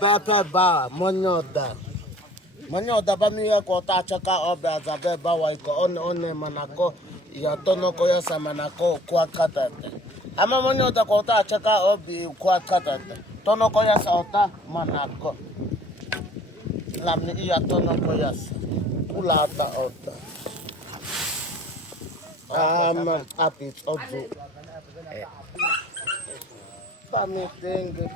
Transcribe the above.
Pepe ba monyoda. Monyoda ba mi ko ta chaka obra za be ba wa ko on manako ya tono ko ya sa manako kwa katate. Ama monyoda ko ta chaka obi kwa katate. Tono ko ya sa ota manako. Lamni ya tono ko ya sa. Ula ata ota. Apit odzo. Pami tenge.